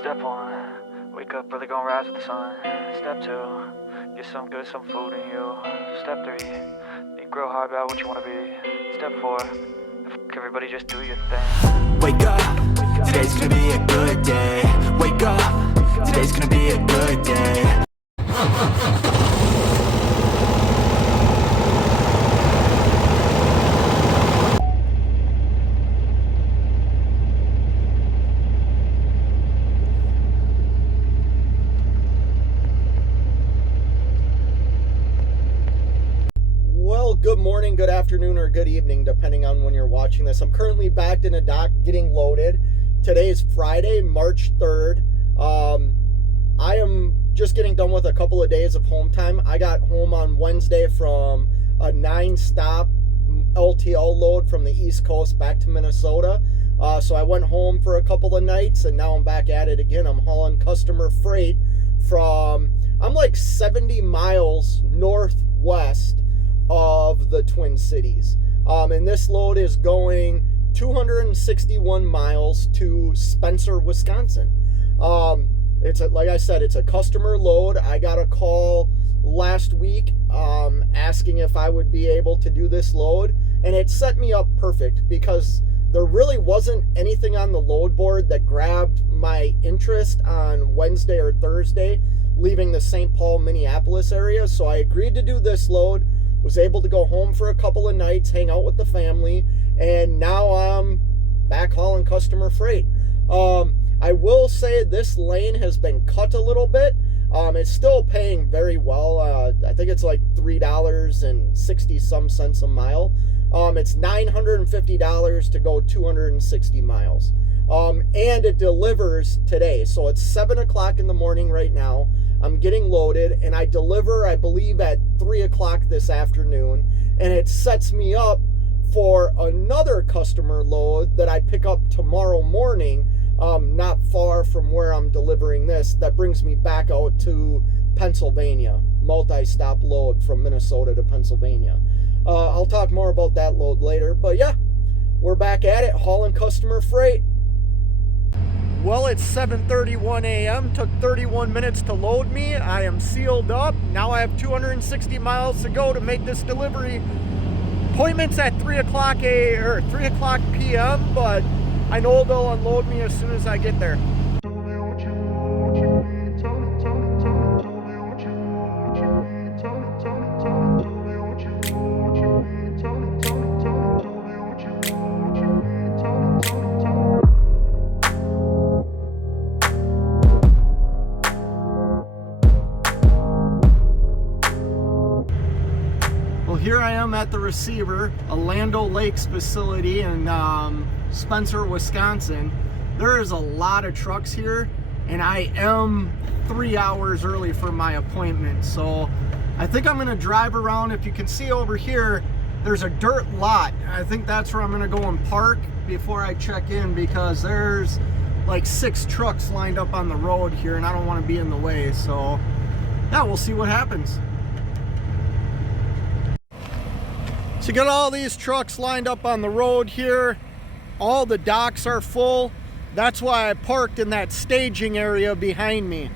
Step 1, wake up early, gonna rise with the sun. Step 2, get some food in you. Step 3, think real hard about what you wanna be. Step 4, everybody just do your thing. Wake up, today's gonna be a good day. Wake up, today's gonna be a good day. Good morning, good afternoon, or good evening, depending on when you're watching this. I'm currently backed in a dock getting loaded. Today is Friday, March 3rd. I am just getting done with a couple of days of home time. I got home on Wednesday from a 9-stop LTL load from the East Coast back to Minnesota. So I went home for a couple of nights, and now I'm back at it again. I'm hauling customer freight I'm like 70 miles northwest of the Twin Cities, and this load is going 261 miles to Spencer, Wisconsin. Like I said, it's a customer load. I got a call last week asking if I would be able to do this load, and it set me up perfect because there really wasn't anything on the load board that grabbed my interest on Wednesday or Thursday leaving the St. Paul, Minneapolis area. So I agreed to do this load, was able to go home for a couple of nights, hang out with the family, and now I'm back hauling customer freight. I will say this lane has been cut a little bit. It's still paying very well. I think it's like $3.60 some a mile. It's $950 to go 260 miles. And it delivers today. So it's 7 o'clock in the morning right now. I'm getting loaded, and I deliver, I believe, at 3 o'clock this afternoon, and it sets me up for another customer load that I pick up tomorrow morning, not far from where I'm delivering this. That brings me back out to Pennsylvania, multi-stop load from Minnesota to Pennsylvania. I'll talk more about that load later, but yeah, we're back at it, hauling customer freight. Well, it's 7:31 a.m. Took 31 minutes to load me. I am sealed up. Now I have 260 miles to go to make this delivery. Appointment's at 3 o'clock p.m., but I know they'll unload me as soon as I get there. Here I am at the receiver, a Land O'Lakes facility in Spencer, Wisconsin. There is a lot of trucks here, and I am 3 hours early for my appointment. So I think I'm gonna drive around. If you can see over here, there's a dirt lot. I think that's where I'm gonna go and park before I check in, because there's like 6 trucks lined up on the road here, and I don't wanna be in the way. So yeah, we'll see what happens. So you got all these trucks lined up on the road here. All the docks are full. That's why I parked in that staging area behind me.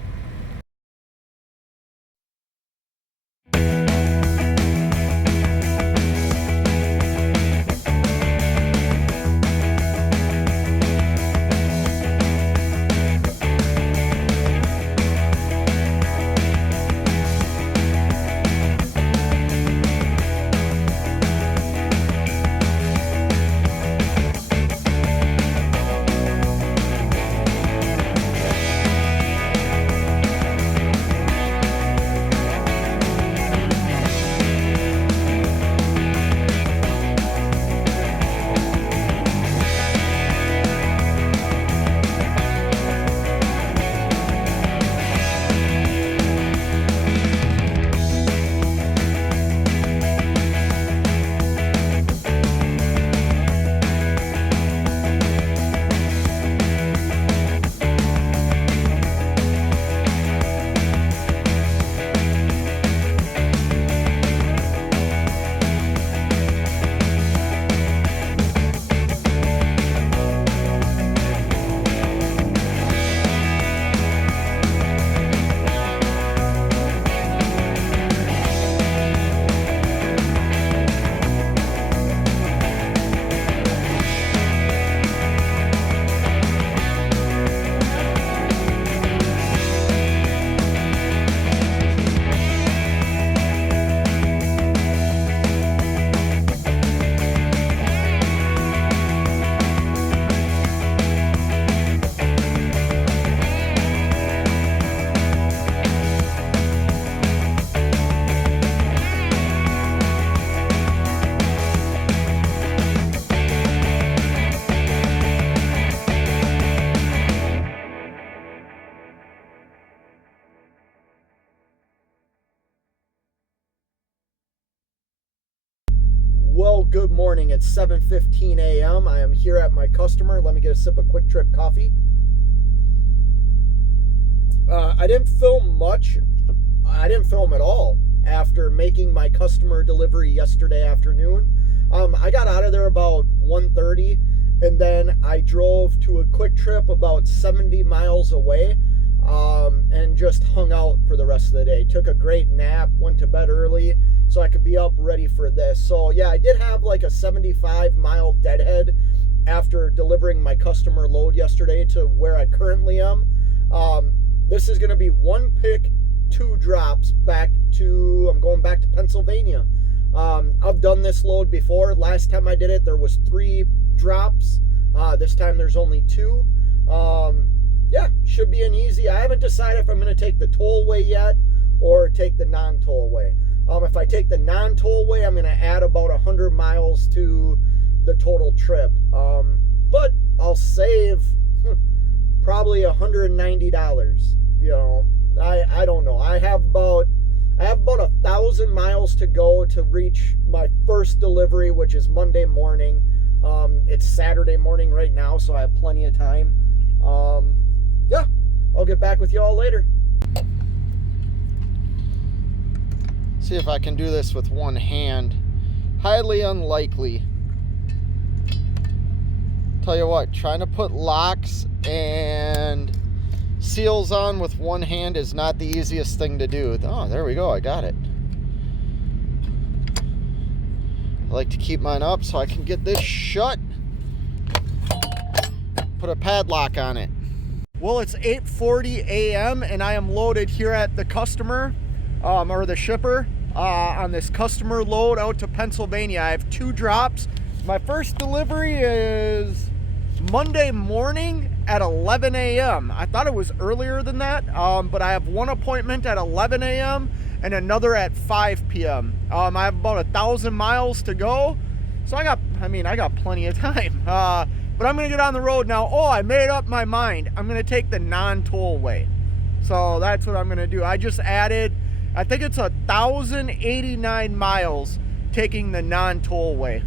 good morning. It's 7:15 a.m. I am here at my customer. Let me get a sip of Quick Trip coffee. I didn't film much. I didn't film at all after making my customer delivery yesterday afternoon. I got out of there about 1:30, and then I drove to a Quick Trip about 70 miles away, and just hung out for the rest of the day. Took a great nap, went to bed early so I could be up ready for this. So yeah, I did have like a 75-mile deadhead after delivering my customer load yesterday to where I currently am. This is going to be one pick, two drops I'm going back to Pennsylvania. I've done this load before. Last time I did it, there was 3 drops. This time there's only 2. Yeah, should be an easy. I haven't decided if I'm going to take the tollway yet or take the non-tollway. If I take the non-tollway, I'm going to add about 100 miles to the total trip. But I'll save probably $190. You know, I don't know. I have about 1,000 miles to go to reach my first delivery, which is Monday morning. It's Saturday morning right now, so I have plenty of time. Yeah, I'll get back with you all later. See if I can do this with one hand. Highly unlikely. Tell you what, trying to put locks and seals on with one hand is not the easiest thing to do. Oh, there we go, I got it. I like to keep mine up so I can get this shut. Put a padlock on it. Well, it's 8:40 a.m. and I am loaded here at the customer, or the shipper, on this customer load out to Pennsylvania. I have 2 drops. My first delivery is Monday morning at 11 a.m. I thought it was earlier than that, but I have one appointment at 11 a.m. and another at 5 p.m. I have about 1,000 miles to go, so I got plenty of time. But I'm gonna get on the road now. Oh, I made up my mind. I'm gonna take the non-tollway. So that's what I'm gonna do. I just added, I think it's 1,089 miles taking the non-tollway.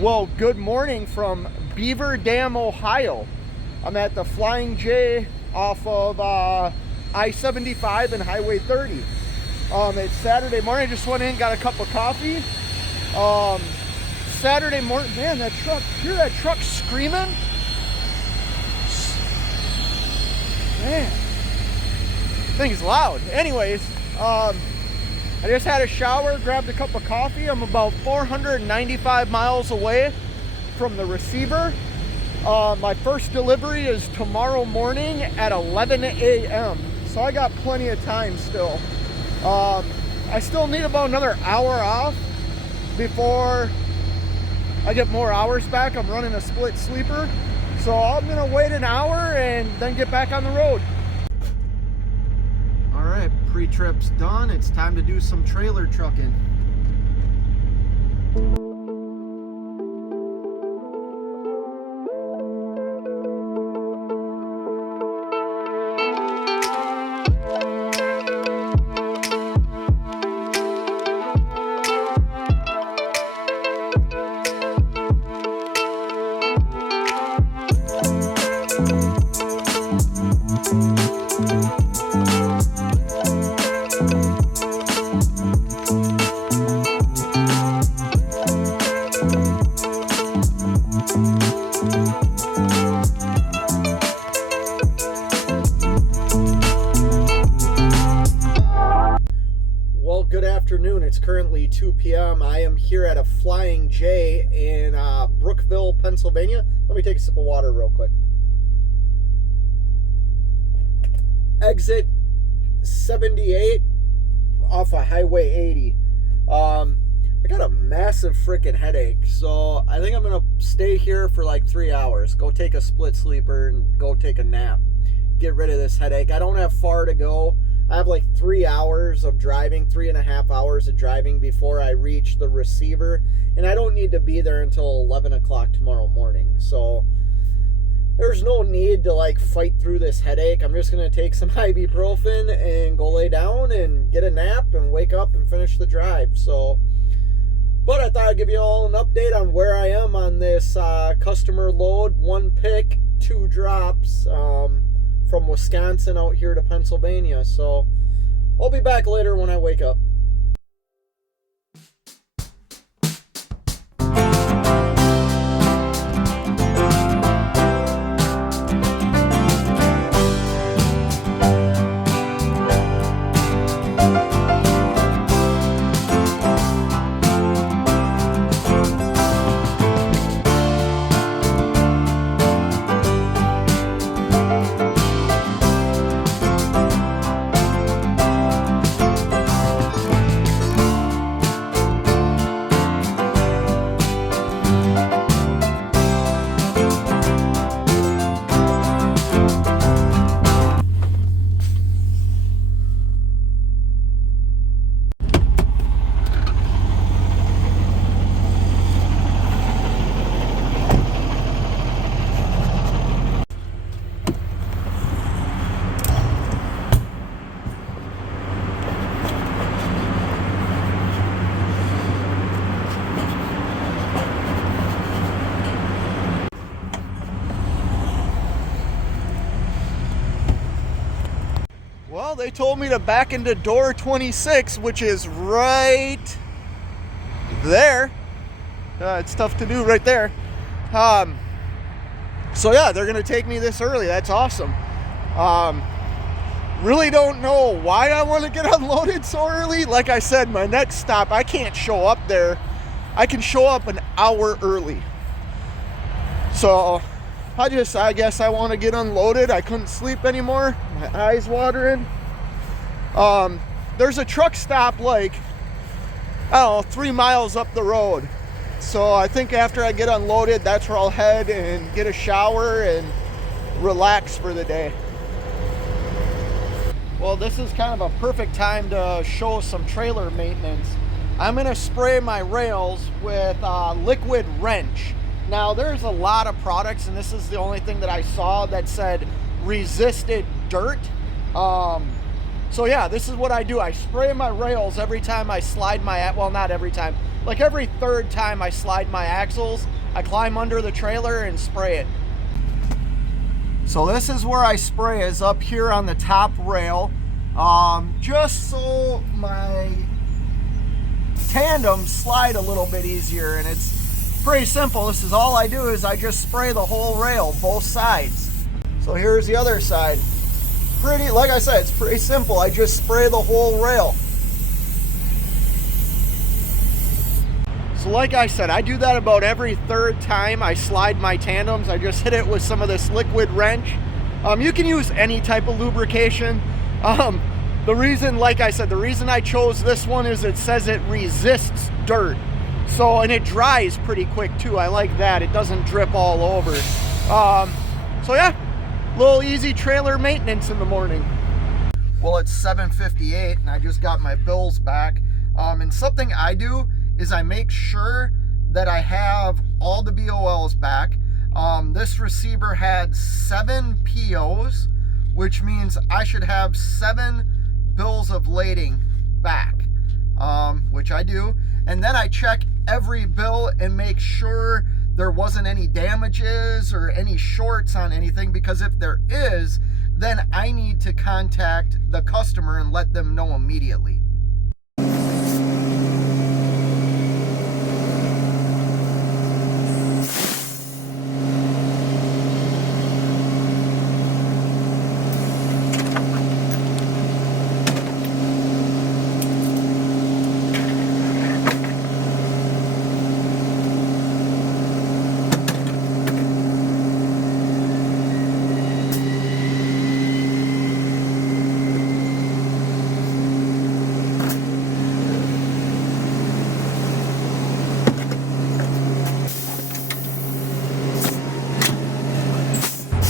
Well, good morning from Beaver Dam, Ohio. I'm at the Flying J off of I-75 and Highway 30. It's Saturday morning. I just went in, got a cup of coffee. Saturday morning, man, that truck, hear that truck screaming? Man, thing's loud. Anyways, I just had a shower, grabbed a cup of coffee. I'm about 495 miles away from the receiver. My first delivery is tomorrow morning at 11 a.m. So I got plenty of time still. I still need about another hour off before I get more hours back. I'm running a split sleeper. So I'm gonna wait an hour and then get back on the road. All right, pre-trip's done. It's time to do some trailer trucking. It's currently 2 p.m. I am here at a Flying J in Brookville, Pennsylvania. Let me take a sip of water real quick. Exit 78 off of Highway 80. I got a massive freaking headache, so I think I'm gonna stay here for like 3 hours. Go take a split sleeper and go take a nap. Get rid of this headache. I don't have far to go. I have like 3 hours of driving, 3.5 hours of driving before I reach the receiver, and I don't need to be there until 11 o'clock tomorrow morning. So there's no need to like fight through this headache. I'm just gonna take some ibuprofen and go lay down and get a nap and wake up and finish the drive. So, but I thought I'd give you all an update on where I am on this customer load. 1 pick, 2 drops from Wisconsin out here to Pennsylvania. So I'll be back later when I wake up. Well, they told me to back into door 26, which is right there. It's tough to do right there. So yeah, they're gonna take me this early. That's awesome. Really don't know why I want to get unloaded so early. Like I said, my next stop, I can't show up there. I can show up an hour early. So I guess I want to get unloaded. I couldn't sleep anymore. My eyes watering. There's a truck stop like, I don't know, 3 miles up the road. So I think after I get unloaded, that's where I'll head and get a shower and relax for the day. Well, this is kind of a perfect time to show some trailer maintenance. I'm gonna spray my rails with liquid wrench. Now, there's a lot of products, and this is the only thing that I saw that said resisted dirt. So yeah, this is what I do. I spray my rails every time I slide my, well, not every time, like every third time I slide my axles, I climb under the trailer and spray it. So this is where I spray, is up here on the top rail, just so my tandems slide a little bit easier, and it's pretty simple. This is all I do, is I just spray the whole rail, both sides. So here's the other side. Pretty, like I said, it's pretty simple. I just spray the whole rail. So like I said, I do that about every third time I slide my tandems. I just hit it with some of this liquid wrench. You can use any type of lubrication. The reason, like I said, the reason I chose this one is it says it resists dirt. So, and it dries pretty quick too. I like that. It doesn't drip all over. So yeah, little easy trailer maintenance in the morning. Well, it's 7:58 and I just got my bills back. And something I do is I make sure that I have all the BOLs back. This receiver had 7 POs, which means I should have 7 bills of lading back, which I do. And then I check every bill and make sure there wasn't any damages or any shorts on anything, because if there is, then I need to contact the customer and let them know immediately.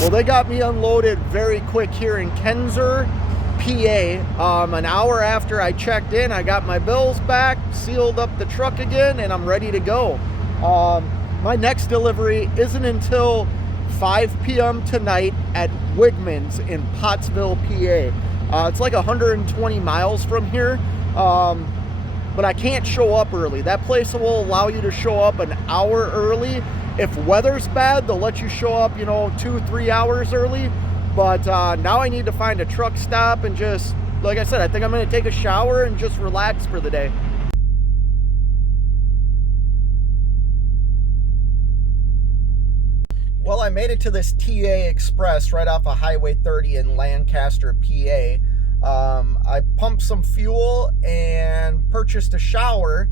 Well, they got me unloaded very quick here in Kenzer, PA. An hour after I checked in, I got my bills back, sealed up the truck again, and I'm ready to go. My next delivery isn't until 5 p.m. tonight at Wigman's in Pottsville, PA. It's like 120 miles from here, but I can't show up early. That place will allow you to show up an hour early. If weather's bad, they'll let you show up, 2-3 hours early. But now I need to find a truck stop and just, like I said, I think I'm going to take a shower and just relax for the day. Well, I made it to this TA Express right off of Highway 30 in Lancaster, PA. I pumped some fuel and purchased a shower,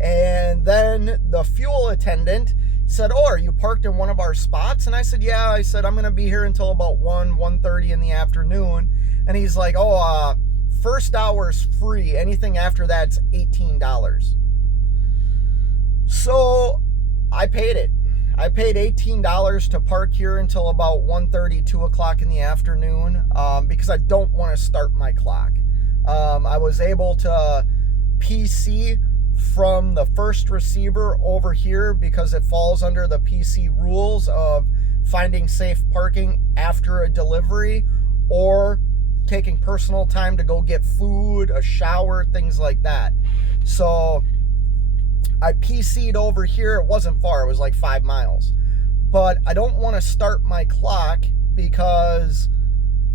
and then the fuel attendant said, "Oh, are you parked in one of our spots?" And I said, "Yeah." I said, "I'm going to be here until about 1:30 in the afternoon." And he's like, "Oh, first hour's free. Anything after that's $18. So I paid it. I paid $18 to park here until about 1:30, 2 o'clock in the afternoon, because I don't want to start my clock. I was able to PC from the first receiver over here because it falls under the PC rules of finding safe parking after a delivery or taking personal time to go get food, a shower, things like that. So I PC'd over here. It wasn't far. It was like 5 miles. But I don't want to start my clock because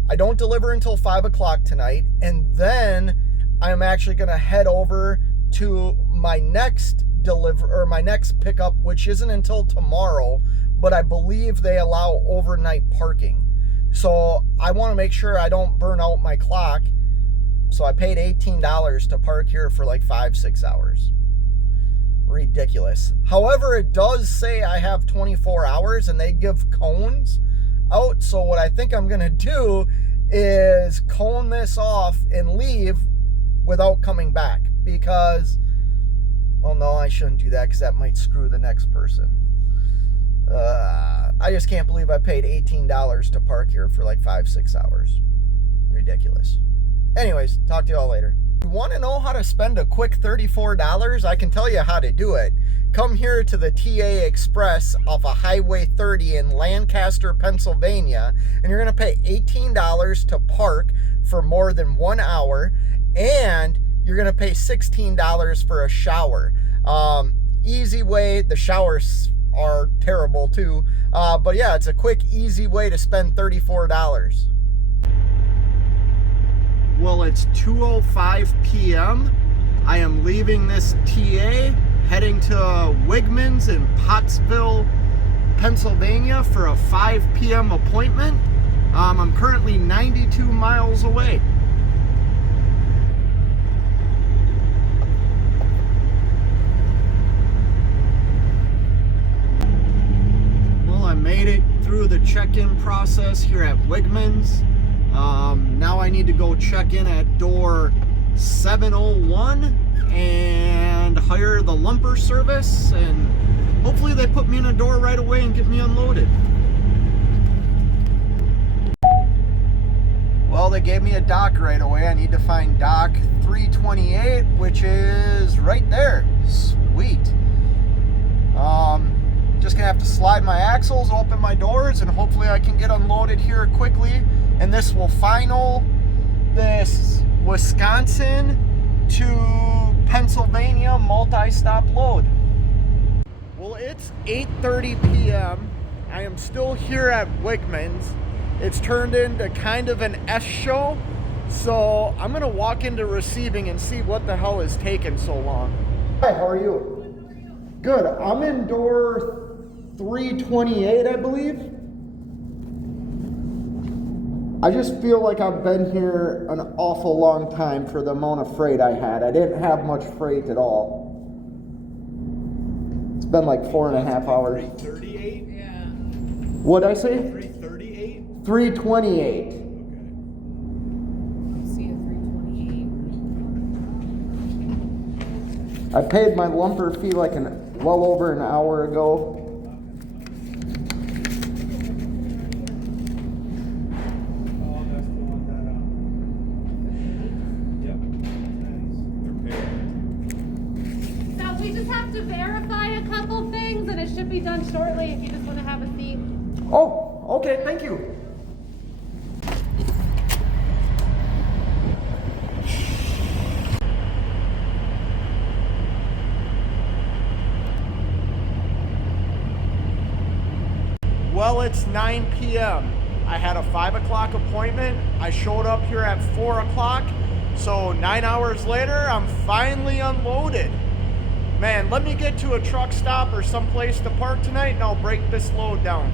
I don't deliver until 5 o'clock tonight. And then I'm actually going to head over to my next my next pickup, which isn't until tomorrow, but I believe they allow overnight parking. So I want to make sure I don't burn out my clock. So I paid $18 to park here for like 5-6 hours. Ridiculous. However, it does say I have 24 hours and they give cones out. So what I think I'm going to do is cone this off and leave without coming back, because, well, no, I shouldn't do that because that might screw the next person. I just can't believe I paid $18 to park here for like 5-6 hours. Ridiculous. Anyways, talk to y'all later. You want to know how to spend a quick $34? I can tell you how to do it. Come here to the TA Express off of Highway 30 in Lancaster, Pennsylvania, and you're going to pay $18 to park for more than 1 hour, and you're going to pay $16 for a shower. Easy way. The showers are terrible too, but yeah, it's a quick, easy way to spend $34. Well, it's 2:05 p.m. I am leaving this TA, heading to Wigman's in Pottsville, Pennsylvania for a 5 p.m. appointment. I'm currently 92 miles away. Well, I made it through the check-in process here at Wigman's. Now I need to go check in at door 701 and hire the lumper service, and hopefully they put me in a door right away and get me unloaded. Well, they gave me a dock right away. I need to find dock 328, which is right there. Sweet. Just gonna have to slide my axles, open my doors, and hopefully I can get unloaded here quickly. And this will final this Wisconsin to Pennsylvania multi-stop load. Well, it's 8:30 p.m. I am still here at Wigman's. It's turned into kind of an S show, so I'm gonna walk into receiving and see what the hell is taking so long. Hi, how are you? Good. I'm in door 328, I believe. I just feel like I've been here an awful long time for the amount of freight I had. I didn't have much freight at all. It's been like 4.5 hours. 338? Yeah. What'd I say? 338? 328. I see a 328. I paid my lumper fee like well over an hour ago. just have to verify a couple things and it should be done shortly if you just want to have a seat. Oh, okay, thank you. Well, it's 9 p.m. I had a 5 o'clock appointment. I showed up here at 4 o'clock. So 9 hours later, I'm finally unloaded. Man, let me get to a truck stop or someplace to park tonight and I'll break this load down.